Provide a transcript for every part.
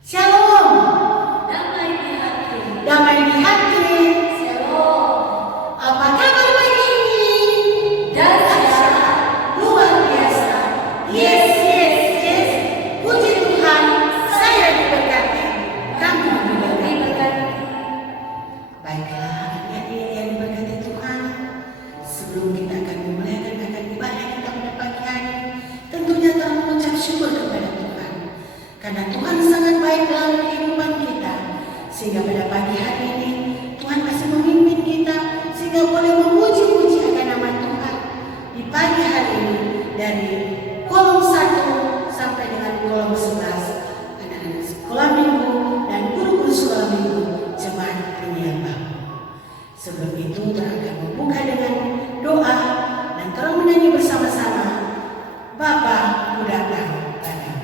Shalom, Damai di hati. damai di hati. Shalom. Apa kabar pagi ini? Dahsyat. Luar biasa. Yes, yes, yes. Puji Tuhan, saya diberkati. Kamu diberkati. Diberkati. Baiklah, adik-adik yang diberkati Tuhan. Sebelum kita akan memulai akan ibadah kita pada pagi hari, tentunya telah mengucap syukur kepada Tuhan. Karena Tuhan sangat baik dalam kehidupan kita. Sehingga pada pagi hari ini, Tuhan masih memimpin kita. Sehingga boleh memuji-puji akan nama Tuhan. Di pagi hari ini, dari kolom 1 sampai dengan kolom 11. Anak-anak sekolah minggu dan guru-guru sekolah minggu jemaat pendiam bambu. Sebelum itu, kita akan membuka dengan doa dan terus menyanyi bersama-sama. Bapa, Ku datang padamu.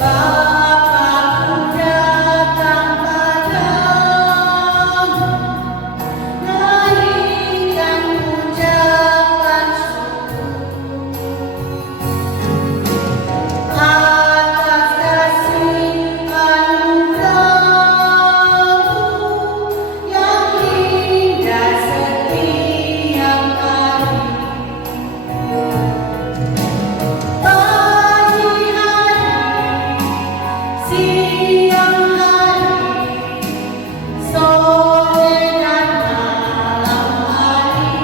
Bapa, Ku datang padamu, naikkan ucapan syukur atas kasih anugerah-Mu yang indah setiap hari. Pagi hari, siang hari, sore dan malam hari,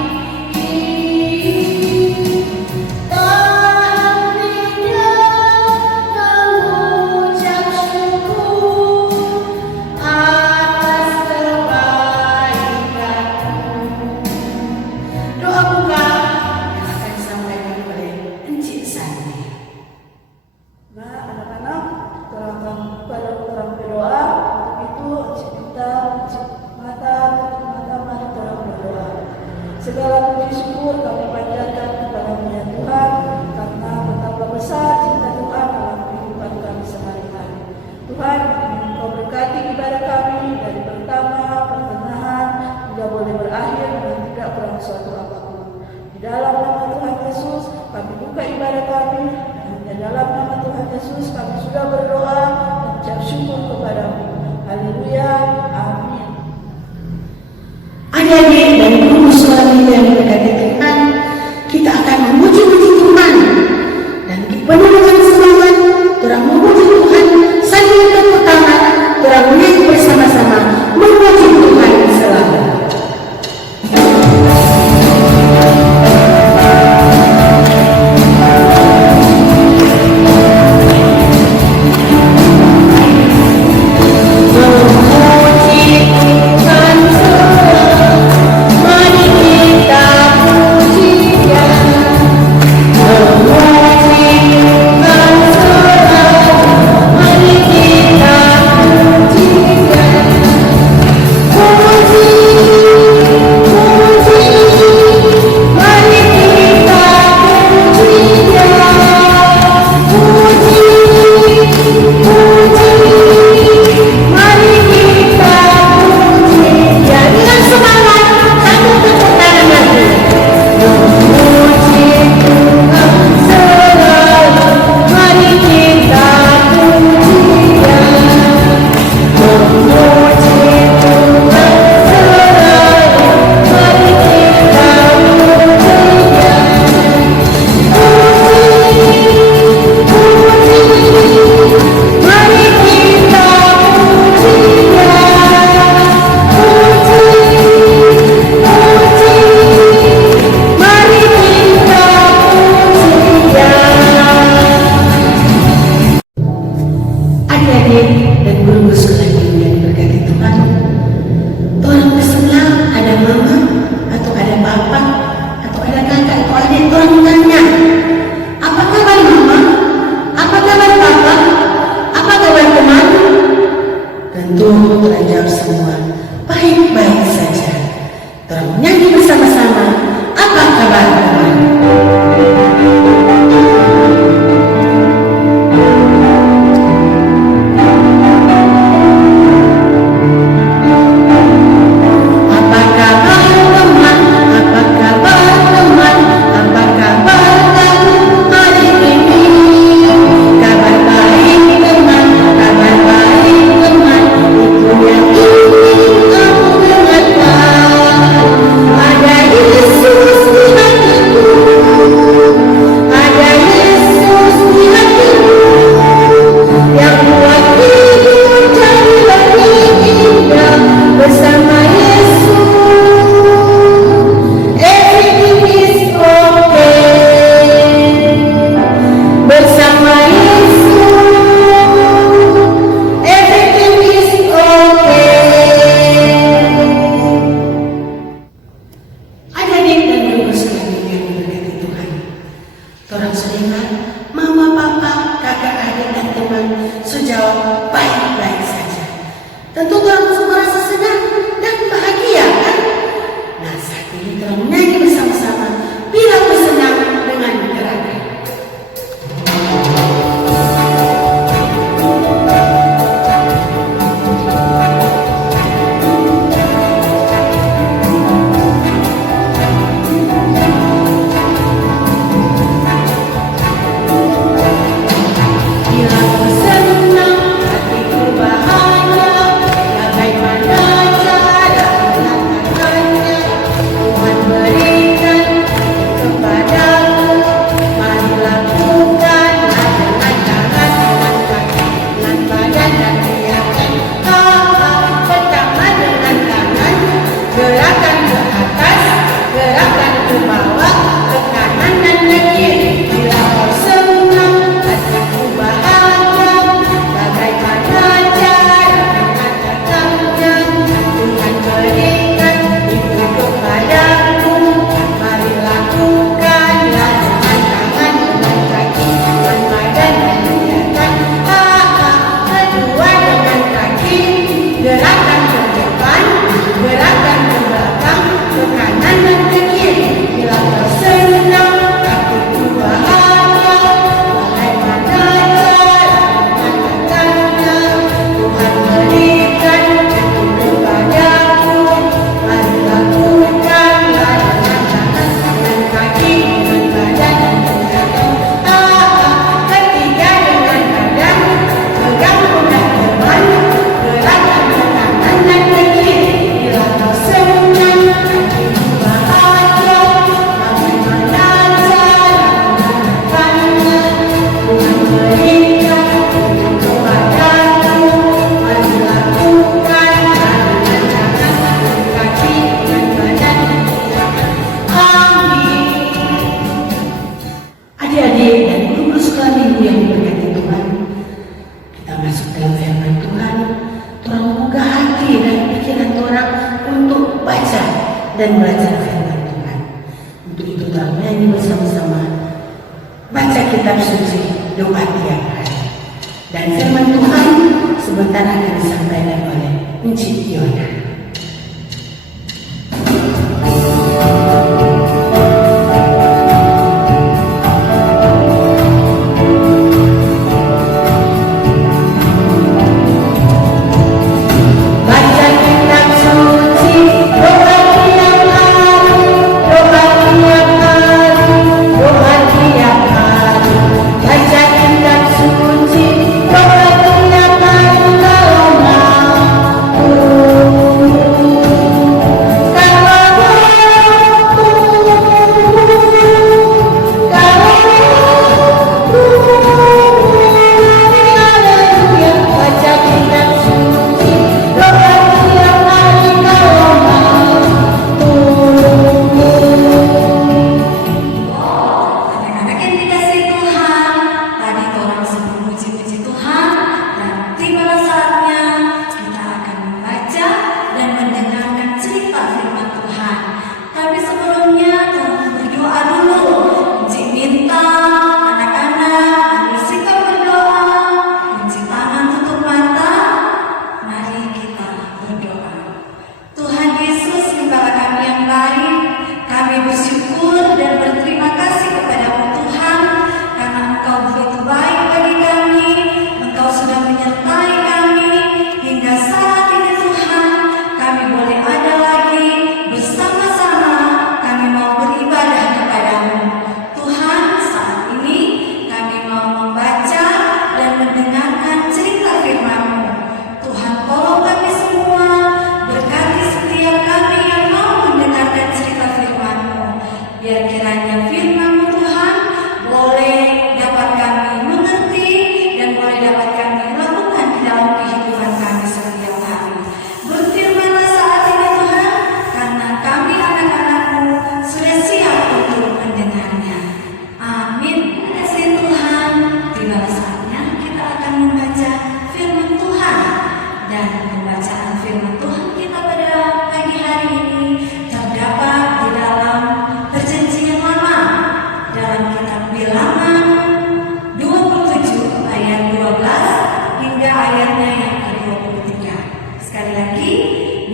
tak hentinya mengucap syukur atas kebaikan-Mu. Doa buka yang akan disampaikan oleh Encik Sandi. Nah, anak-anak, terangkan pada orang berdoa. Untuk itu, kita tutup mata, mari kita berdoa. Segala puji syukur kami panjatkan kepada-Mu ya Tuhan, karena betapa besar cinta Tuhan dalam kehidupan kami sehari-hari. Tuhan, Engkau berkati ibadah kami dari pertama, pertengahan, hingga boleh berakhir dan tidak kurang suatu apapun. Di dalam nama Tuhan Yesus, kami buka ibadah kami. Dan dalam nama Tuhan Yesus, kami sudah berdoa dan ucap syukur kepada-Mu. Haleluya. Amin. Adik-adik dan guru sekolah minggu yang diberkati Tuhan, kita akan memuji-puji Tuhan dan penuh dengan semangat. Orang memuji Tuhan sambil tepuk tangan, orang menyanyi bersama-sama memuji Tuhan selalu. Memuji Tuhan selalu, mari kita puji Dia. Memuji Tuhan selalu, mari kita puji Dia. Puji, puji, mari kita puji Dia. Puji, puji, mari kita puji Dia. Dengan semangat, satu tepuk tangan lagi. Memuji Tuhan selalu, mari kita puji Dia. Memuji Tuhan selalu, mari kita puji Dia. Puji, puji, mari kita puji Dia. Puji, puji, mari kita puji Dia. Adik-adik dan guru sekolah minggu yang diberkati Tuhan, orang sebelah ada mama atau ada papa atau ada kakak atau adik, orang tanya, apa kabar mama? Apa kabar papa? Apa kabar teman? Tentu orang jawab semua, baik-baik saja. Orang nyanyi bersama-sama, apa kabar teman? dan belajar firman Tuhan. Untuk itu dalam nyanyi bersama-sama baca kitab suci, doa tiap hari. Dan firman Tuhan sebentar akan disampaikan oleh Encik Yona.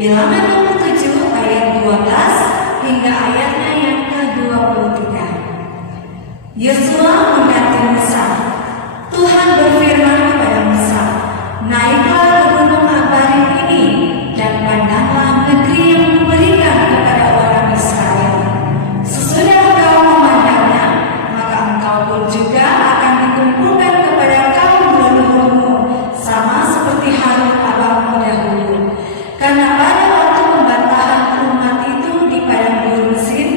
Bilangan 27 ayat 12 hingga ayatnya yang ke-23. Yosua mengganti Musa. Tuhan berfirman kepada Musa, "Naiklah ke gunung Abarim ini dan pandanglah negeri yang kuberikan kepada orang Israel. Sesudah engkau memandangnya, maka engkau pun juga akan dikumpulkan kepada kaum leluhurmu, sama seperti Harun abangmu dahulu. Karena pada waktu pembantahan umat itu di padang gurun Sin,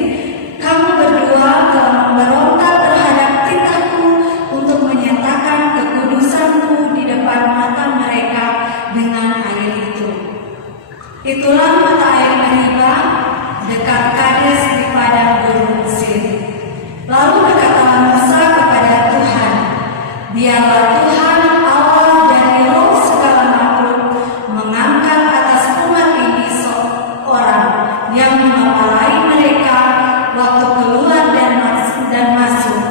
kamu berdua telah memberontak terhadap titahku untuk menyatakan kekudusanku di depan mata mereka dengan air itu. Itulah mata air Meriba dekat Kades di padang gurun Sin." Lalu berkatalah Musa kepada Tuhan, "Biarlah Tuhan Allah dari roh segala makhluk mengangkat atas umat ini seorang yang mengepalai mereka waktu keluar dan masuk,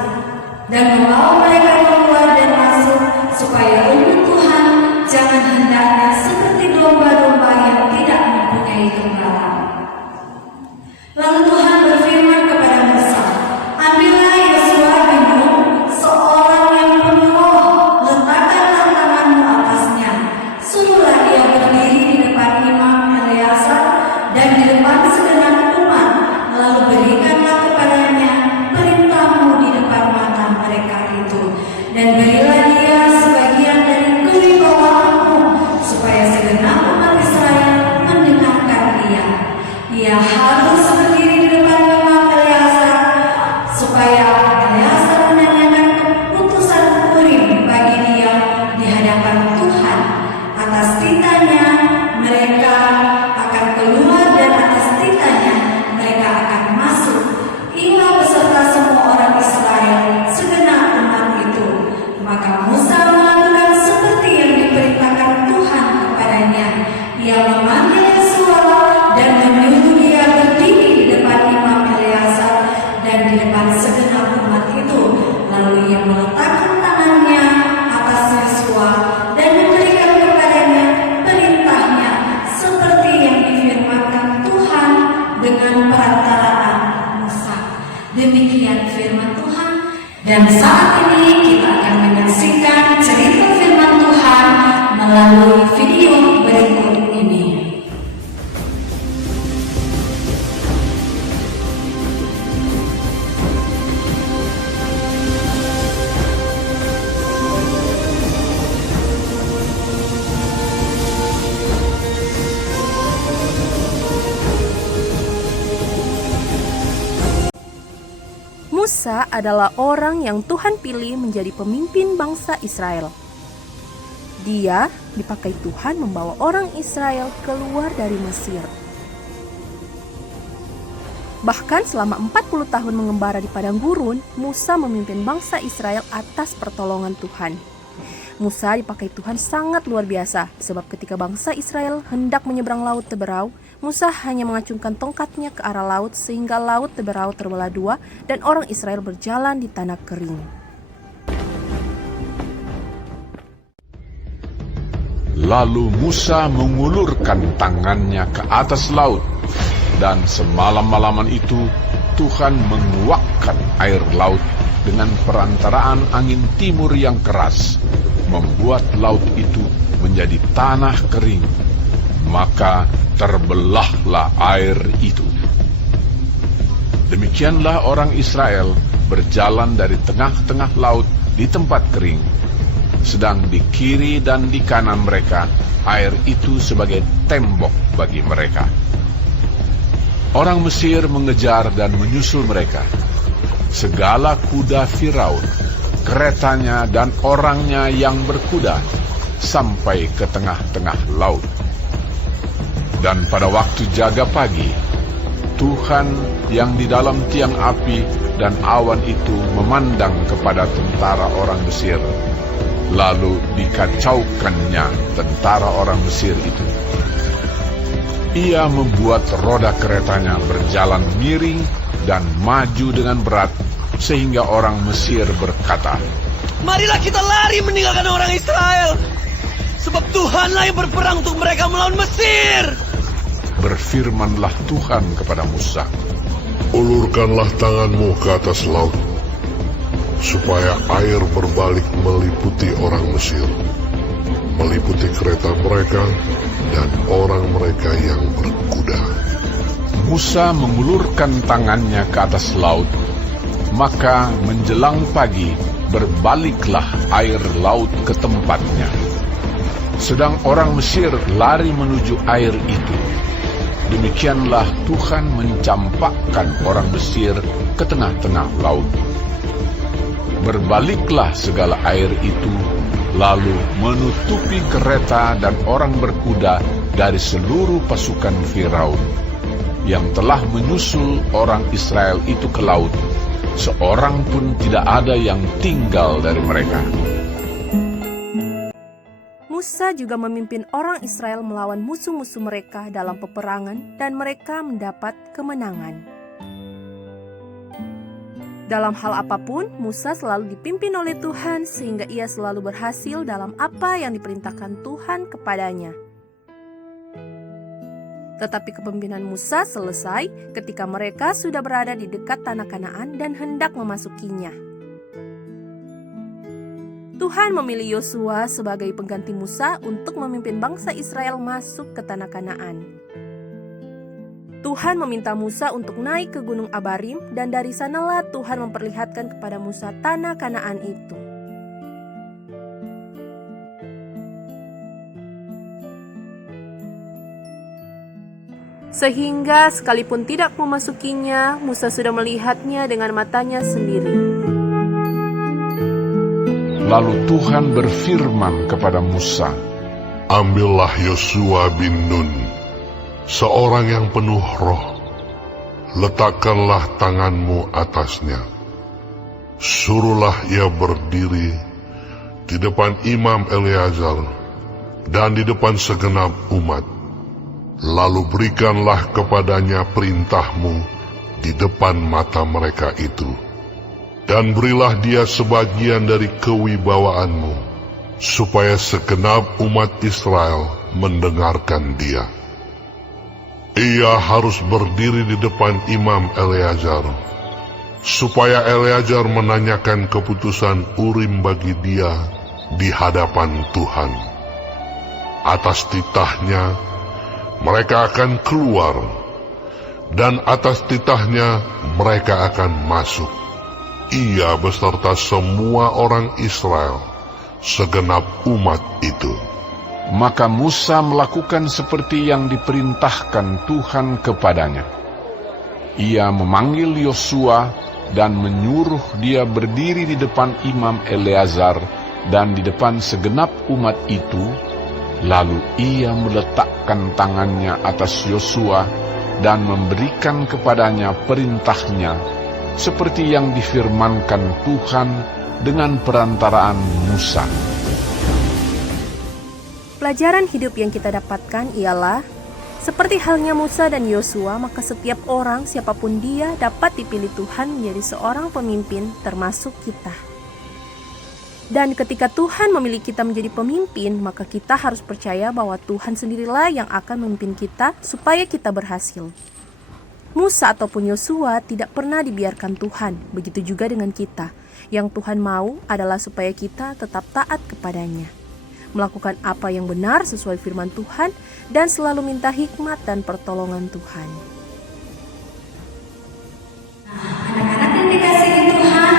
dan membawa mereka keluar dan masuk, supaya umat Tuhan jangan hendaknya seperti domba-domba yang tidak mempunyai gembala." Lalu Tuhan berfirman kepada Musa, "Ambillah Yosua bin Nun, seorang yang penuh roh, letakkanlah tanganmu atasnya. Suruhlah dia berdiri di depan Imam Eleazar dan di depan segenap umat, lalu berikanlah kepadanya perintahmu di depan mata mereka itu, dan berilah dia sebagian dari kewibawaanmu, supaya segenap umat Israel mendengarkan dia. Ia harus berdiri di perantaraan Musa. Demikian firman Tuhan. Dan saat ini kita akan menyaksikan cerita firman Tuhan melalui video berikut ini. Musa adalah orang yang Tuhan pilih menjadi pemimpin bangsa Israel. Dia dipakai Tuhan membawa orang Israel keluar dari Mesir. Bahkan selama 40 tahun mengembara di padang gurun, Musa memimpin bangsa Israel atas pertolongan Tuhan. Musa dipakai Tuhan sangat luar biasa, sebab ketika bangsa Israel hendak menyeberang laut Teberau, Musa hanya mengacungkan tongkatnya ke arah laut sehingga laut Teberau terbelah dua dan orang Israel berjalan di tanah kering. Lalu Musa mengulurkan tangannya ke atas laut, dan semalam-malaman itu Tuhan menguakkan air laut dengan perantaraan angin timur yang keras, membuat laut itu menjadi tanah kering. Maka terbelahlah air itu. Demikianlah orang Israel berjalan dari tengah-tengah laut di tempat kering, sedang di kiri dan di kanan mereka air itu sebagai tembok bagi mereka. Orang Mesir mengejar dan menyusul mereka. Segala kuda Firaun, keretanya dan orangnya yang berkuda, sampai ke tengah-tengah laut. Dan pada waktu jaga pagi, Tuhan yang di dalam tiang api dan awan itu memandang kepada tentara orang Mesir, lalu dikacaukannya tentara orang Mesir itu. Ia membuat roda keretanya berjalan miring dan maju dengan berat, sehingga orang Mesir berkata, "Marilah kita lari meninggalkan orang Israel, sebab Tuhanlah yang berperang untuk mereka melawan Mesir." Berfirmanlah Tuhan kepada Musa, Ulurkanlah tanganmu ke atas laut, supaya air berbalik meliputi orang Mesir, meliputi kereta mereka dan orang mereka yang berkuda. Musa mengulurkan tangannya ke atas laut, maka menjelang pagi berbaliklah air laut ke tempatnya. Sedang orang Mesir lari menuju air itu. Demikianlah Tuhan mencampakkan orang Mesir ke tengah-tengah laut. Berbaliklah segala air itu, lalu menutupi kereta dan orang berkuda dari seluruh pasukan Firaun, yang telah menyusul orang Israel itu ke laut. Seorang pun tidak ada yang tinggal dari mereka. Musa juga memimpin orang Israel melawan musuh-musuh mereka dalam peperangan dan mereka mendapat kemenangan. Dalam hal apapun, Musa selalu dipimpin oleh Tuhan sehingga ia selalu berhasil dalam apa yang diperintahkan Tuhan kepadanya. Tetapi kepemimpinan Musa selesai ketika mereka sudah berada di dekat tanah Kanaan dan hendak memasukinya. Tuhan memilih Yosua sebagai pengganti Musa untuk memimpin bangsa Israel masuk ke tanah Kanaan. Tuhan meminta Musa untuk naik ke gunung Abarim dan dari sanalah Tuhan memperlihatkan kepada Musa tanah Kanaan itu. Sehingga sekalipun tidak memasukinya, Musa sudah melihatnya dengan matanya sendiri. Lalu Tuhan berfirman kepada Musa, Ambillah Yosua bin Nun, seorang yang penuh roh, letakkanlah tanganmu atasnya. Suruhlah ia berdiri di depan Imam Eleazar dan di depan segenap umat. Lalu berikanlah kepadanya perintahmu di depan mata mereka itu. Dan berilah dia sebagian dari kewibawaanmu, supaya segenap umat Israel mendengarkan dia. ia harus berdiri di depan Imam Eleazar, supaya Eleazar menanyakan keputusan Urim bagi dia di hadapan Tuhan. Atas titahnya mereka akan keluar, dan atas titahnya mereka akan masuk, ia beserta semua orang Israel, segenap umat itu. Maka Musa melakukan seperti yang diperintahkan Tuhan kepadanya. Ia memanggil Yosua dan menyuruh dia berdiri di depan Imam Eleazar dan di depan segenap umat itu. Lalu ia meletakkan tangannya atas Yosua dan memberikan kepadanya perintahnya, seperti yang difirmankan Tuhan dengan perantaraan Musa. Pelajaran hidup yang kita dapatkan ialah, seperti halnya Musa dan Yosua, maka setiap orang, siapapun dia, dapat dipilih Tuhan menjadi seorang pemimpin, termasuk kita. Dan ketika Tuhan memilih kita menjadi pemimpin, maka kita harus percaya bahwa Tuhan sendirilah yang akan memimpin kita supaya kita berhasil. Musa ataupun Yosua tidak pernah dibiarkan Tuhan, begitu juga dengan kita. Yang Tuhan mau adalah supaya kita tetap taat kepadanya, melakukan apa yang benar sesuai firman Tuhan, dan selalu minta hikmat dan pertolongan Tuhan. Anak-anak yang dikasihi Tuhan,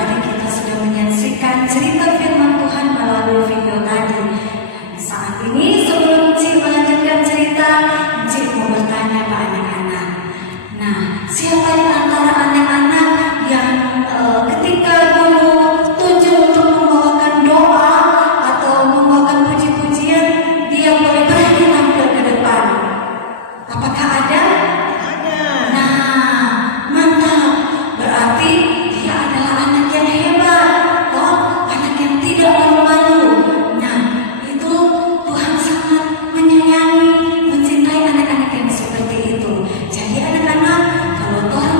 tadi kita sudah menyaksikan cerita firman Tuhan melalui video tadi. Saat ini sebelum Cik melanjutkan cerita, Cik mau bertanya ke anak-anak. Nah, siapa di antara anak-anak yang ketika guru tunjuk untuk membawakan doa atau membawakan puji-pujian, dia boleh berani tampil ke depan? Apakah ada? Ada. Nah, mantap. Berarti dia adalah anak yang hebat, toh anak yang tidak malu-malu. Nah, itu Tuhan sangat menyayangi, mencintai anak-anak yang seperti itu. Jadi anak-anak, kalau orang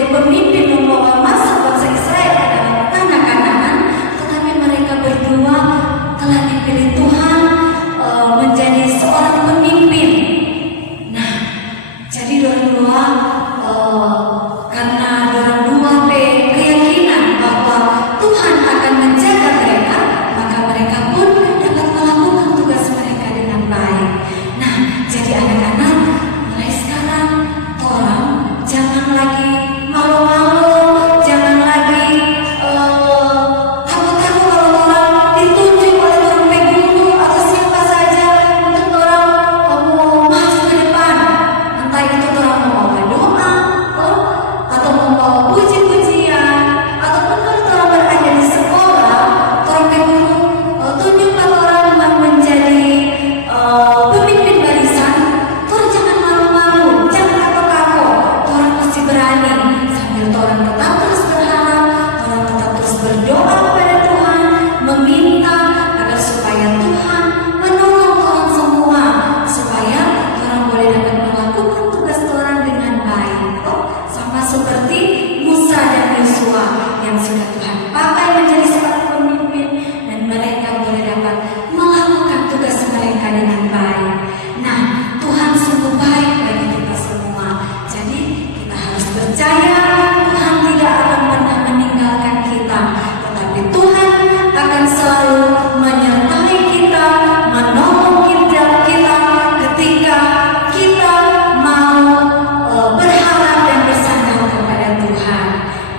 menjadi pemimpin membawa masuk bangsa Israel ke dalam tanah Kanaan, tetapi mereka berdua telah dipilih Tuhan menjadi seorang pemimpin. Nah, jadi dorang dua karena dorang dua keyakinan bahwa Tuhan akan menjaga mereka, maka mereka pun dapat melakukan tugas mereka dengan baik. Nah, jadi anak-anak, mulai sekarang orang jangan lagi malu-malu, jangan lagi takut-takut kalau orang ditunjuk oleh orang guru atau siapa saja untuk orang mau masuk ke depan. Entah itu orang mau bawa doa, atau membawa puji-pujian, ataupun kalau orang berada di sekolah, orang guru tunjukkan orang menjadi pemimpin barisan. Orang jangan malu-malu, jangan takut-takut, orang pasti berani. Sambil orang tetap terus berharap, orang tetap terus berdoa kepada Tuhan, meminta agar supaya Tuhan menolong orang semua, supaya orang boleh dapat melakukan tugas orang dengan baik. Sama seperti Musa dan Yosua yang sudah Tuhan pakai menjadi seorang pemimpin, dan mereka boleh dapat melakukan tugas mereka dengan baik. Nah, Tuhan sungguh baik bagi kita semua. Jadi kita harus percaya Tuhan tidak akan pernah meninggalkan kita, tetapi Tuhan akan selalu menyertai kita, menolong kita ketika kita mau berharap dan bersandar kepada Tuhan.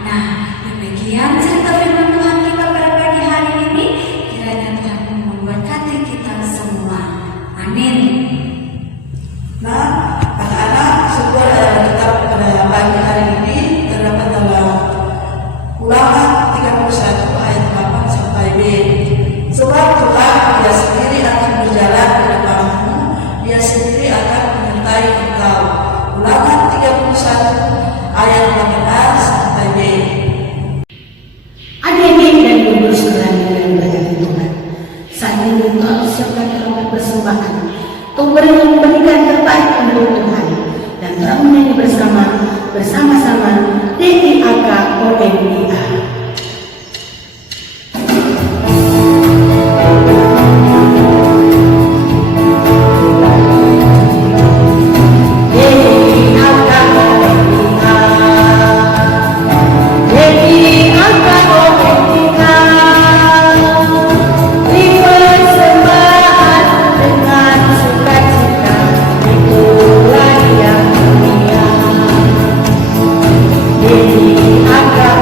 Nah, demikian cerita firman Tuhan kita pada pagi hari ini. Kiranya Tuhan memberkati kita semua. Amin. Nah, anak-anak, sebuah ayat kita pada pagi hari ini terdapat dalam Ulangan 31 ayat 8 sampai B. Sebab Tuhan Dia sendiri akan berjalan di depanmu, Dia sendiri akan menyertai engkau. Ulangan 31 ayat 18 sampai B. Adik-adik dan ibu sekalian yang berkati Tuhan, saat ini telah siapkan terompet persembahan. Tuhan memberikan terbaik untuk Tuhan, dan telah menyanyi bersama-sama DIAK OMIA. Agak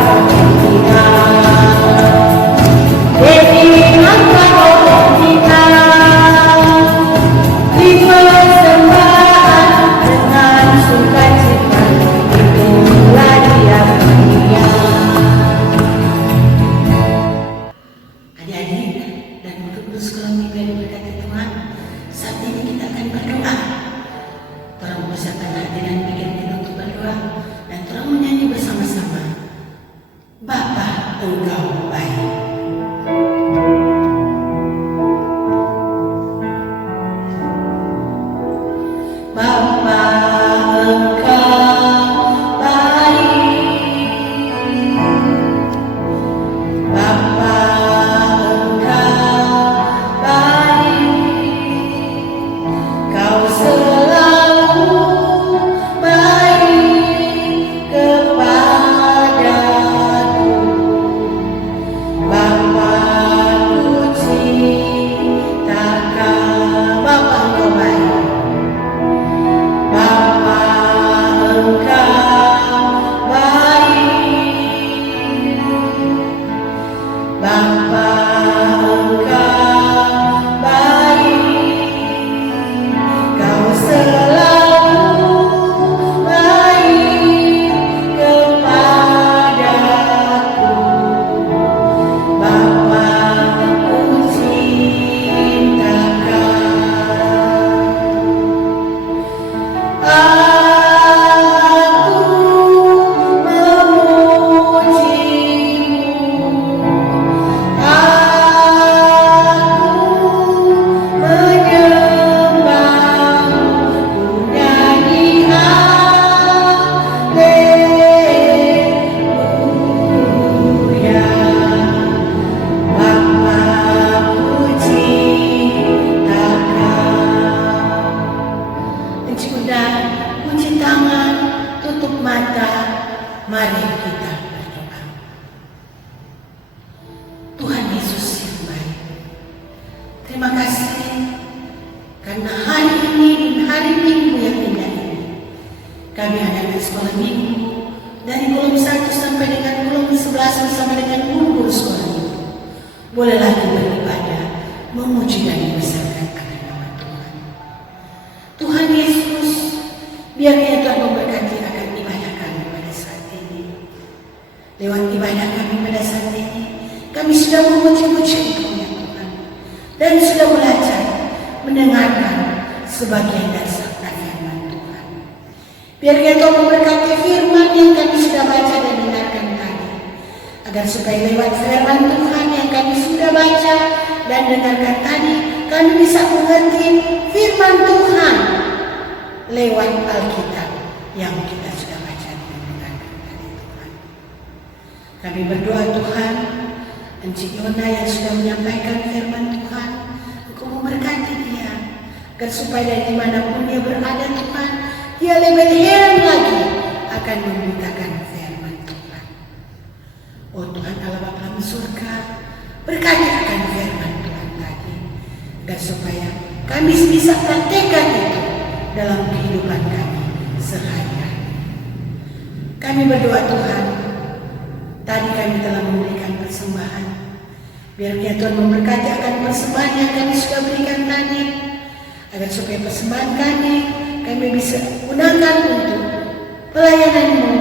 Terima kasih karena hari ini dan hari Minggu yang indah ini kami anak-anak sekolah minggu dari kolom 1 sampai dengan kolom 11 bersama dengan guru-guru sekolah minggu boleh lagi beribadah, memuji dan membesarkan akan nama Tuhan. Tuhan Yesus, biarnya Tuhan memberkati akan ibadah kami pada saat ini. Lewat ibadah kami pada saat ini, kami sudah memuji-muji Engkau ya Tuhan, dan sudah belajar mendengarkan sebagian dari sabda firman Tuhan. Biarnya Tuhan memberkati firman yang kami sudah baca dan dengarkan tadi, agar supaya lewat firman Tuhan yang kami sudah baca dan dengarkan tadi, kami bisa mengerti firman Tuhan lewat Alkitab yang kita sudah baca dan dengarkan tadi Tuhan. Kami berdoa Tuhan, Encik Yona yang sudah menyampaikan firman Tuhan, Engkau memberkati dia, agar supaya dari dimanapun dia berada Tuhan, dia lebih heran lagi akan memberitakan firman Tuhan. Oh Tuhan Allah Bapa di surga, berkati akan firman Tuhan tadi, agar supaya kami bisa praktekkan itu dalam kehidupan kami sehari-hari. Kami berdoa Tuhan, tadi kami telah memberikan persembahan. Biarnya Tuhan memberkati akan persembahan yang kami sudah berikan tadi, agar supaya persembahan kami bisa gunakan untuk pelayanan-Mu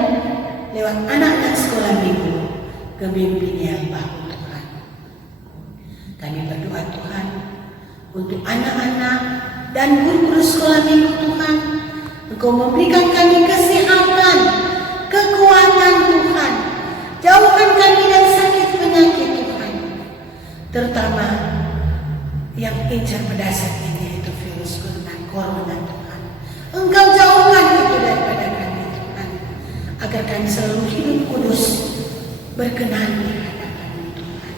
lewat anak-anak sekolah minggu Gemimpin yang baru Tuhan. Kami berdoa Tuhan untuk anak-anak dan guru-guru sekolah minggu Tuhan. Engkau memberikan kami kesehatan, kekuatan Tuhan. Jauhkan kami dari sakit penyakit Tuhan, terutama yang incar pedasat ini yaitu virus corona Tuhan. Engkau jauhkan itu daripada kami Tuhan, agar kami selalu hidup kudus, berkenan di hadapan-Mu Tuhan.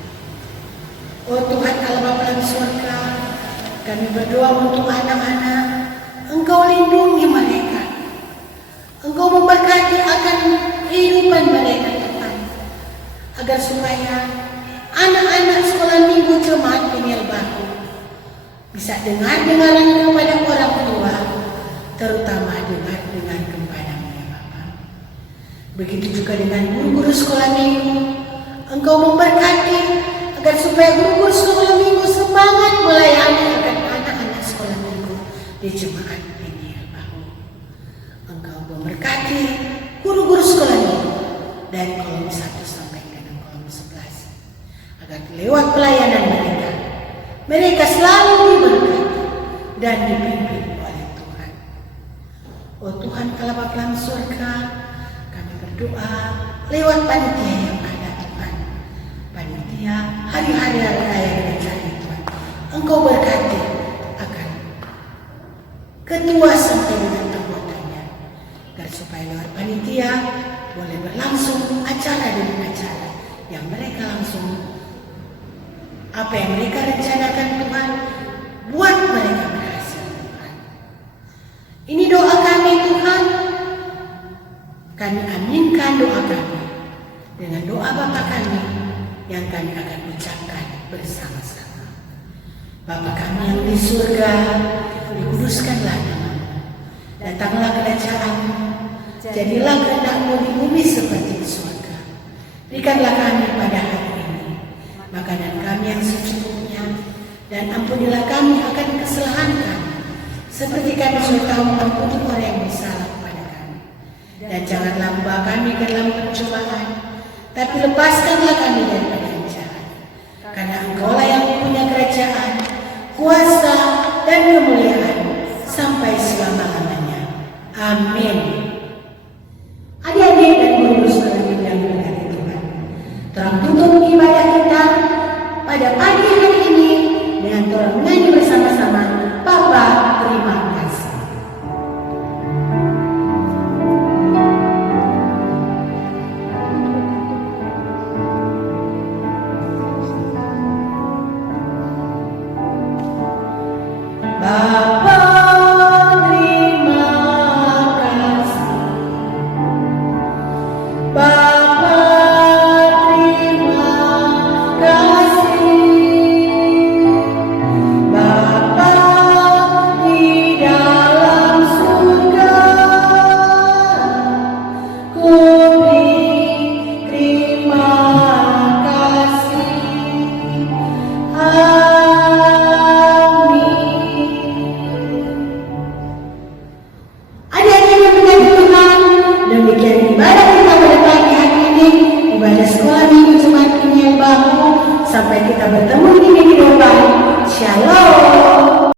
Oh Tuhan Allah Bapa di surga, kami berdoa untuk anak-anak, Engkau lindungi mereka, Engkau memberkati akan kehidupan mereka Tuhan, agar supaya anak-anak sekolah minggu jemaat Peniel Baru bisa dengar-dengaran kepada orang tua, terutama dengar-dengar kepada-Mu ya Bapa. Begitu juga dengan guru-guru sekolah minggu, Engkau memberkati agar supaya guru-guru sekolah minggu semangat melayani akan anak-anak sekolah minggu di jemaat Peniel Baru. Engkau memberkati guru-guru sekolah minggu dari kolom 1 sampai dengan kolom 11, agar lewat pelayanan mereka selalu diberkati dan dipimpin oleh Tuhan. Oh Tuhan Allah Bapa dalam surga, kami berdoa lewat panitia yang ada Tuhan, panitia hari-hari raya gereja Tuhan, Engkau berkati akan ketua sampai dengan anggotanya, agar supaya lewat panitia boleh berlangsung acara demi acara yang mereka langsung apa yang mereka rencanakan Tuhan, buat mereka berhasil Tuhan. Ini doa kami Tuhan. Kami aminkan doa kami dengan doa Bapa kami yang kami akan ucapkan bersama-sama. Bapa kami yang di surga, dikuduskanlah nama-Mu. Datanglah kerajaan-Mu, jadilah kehendak-Mu di bumi seperti di surga. Berikanlah kami pada hari makanan kami yang secukupnya, dan ampunilah kami akan kesalahan kami, seperti kami sudah tahu mengampuni orang yang bersalah kepada kami. Dan janganlah membawa kami ke dalam pencobaan, tapi lepaskanlah kami daripada yang jahat. Karena Engkaulah yang punya kerajaan, kuasa, dan kemuliaan sampai selama-lamanya. Amin. Adik-adik dan guru sekolah yang berkati Tuhan, telah tutup ibadah kita pada pagi hari ini dengan Tuhan menyanyi bersama-sama, Bapa terima kasih. Sampai kita bertemu di minggu depan. Shalom.